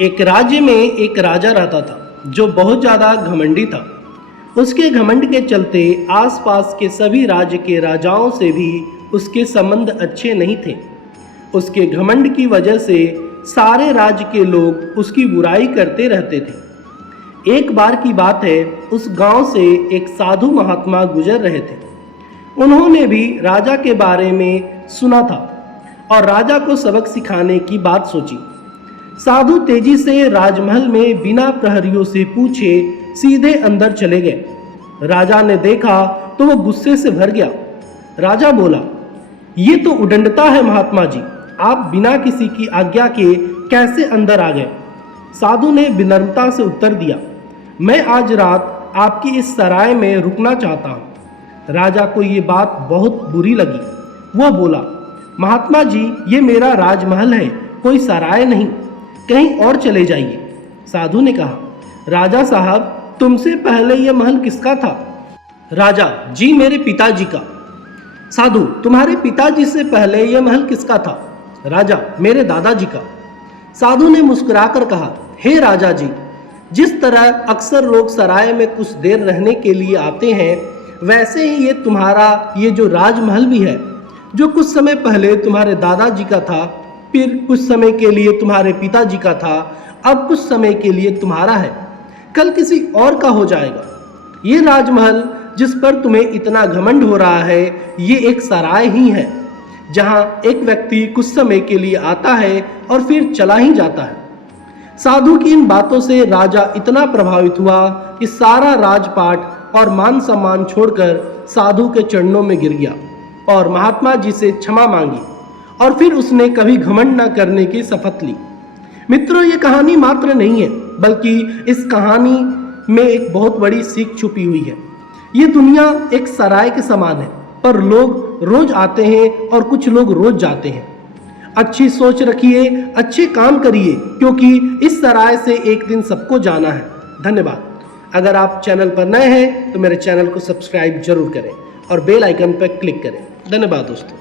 एक राज्य में एक राजा रहता था जो बहुत ज़्यादा घमंडी था। उसके घमंड के चलते आसपास के सभी राज्य के राजाओं से भी उसके संबंध अच्छे नहीं थे। उसके घमंड की वजह से सारे राज्य के लोग उसकी बुराई करते रहते थे। एक बार की बात है, उस गांव से एक साधु महात्मा गुजर रहे थे। उन्होंने भी राजा के बारे में सुना था और राजा को सबक सिखाने की बात सोची। साधु तेजी से राजमहल में बिना प्रहरियों से पूछे सीधे अंदर चले गए। राजा ने देखा तो वो गुस्से से भर गया। राजा बोला, ये तो उदंडता है महात्मा जी, आप बिना किसी की आज्ञा के कैसे अंदर आ गए? साधु ने विनम्रता से उत्तर दिया, मैं आज रात आपकी इस सराय में रुकना चाहता हूँ। राजा को ये बात बहुत बुरी लगी। वह बोला, महात्मा जी, ये मेरा राजमहल है, कोई सराय नहीं, कहीं और चले जाइए। साधु ने कहा, राजा साहब, तुमसे पहले यह महल किसका था? राजा, जी मेरे पिताजी का। साधु, तुम्हारे पिताजी से पहले यह महल किसका था? राजा, मेरे दादाजी का। साधु ने मुस्कुराकर कहा, हे राजा जी, जिस तरह अक्सर लोग सराय में कुछ देर रहने के लिए आते हैं, वैसे ही ये तुम्हारा ये जो राजमहल भी है, जो कुछ समय पहले तुम्हारे दादाजी का था, फिर कुछ समय के लिए तुम्हारे पिताजी का था, अब कुछ समय के लिए तुम्हारा है, कल किसी और का हो जाएगा। ये राजमहल जिस पर तुम्हें इतना घमंड हो रहा है, ये एक सराय ही है, जहां एक व्यक्ति कुछ समय के लिए आता है और फिर चला ही जाता है। साधु की इन बातों से राजा इतना प्रभावित हुआ कि सारा राजपाट और मान सम्मान छोड़कर साधु के चरणों में गिर गया और महात्मा जी से क्षमा मांगी और फिर उसने कभी घमंड न करने की शपथ ली। मित्रों, ये कहानी मात्र नहीं है, बल्कि इस कहानी में एक बहुत बड़ी सीख छुपी हुई है। ये दुनिया एक सराय के समान है, पर लोग रोज आते हैं और कुछ लोग रोज जाते हैं। अच्छी सोच रखिए, अच्छे काम करिए, क्योंकि इस सराय से एक दिन सबको जाना है। धन्यवाद। अगर आप चैनल पर नए हैं तो मेरे चैनल को सब्सक्राइब जरूर करें और बेल आइकन पर क्लिक करें। धन्यवाद दोस्तों।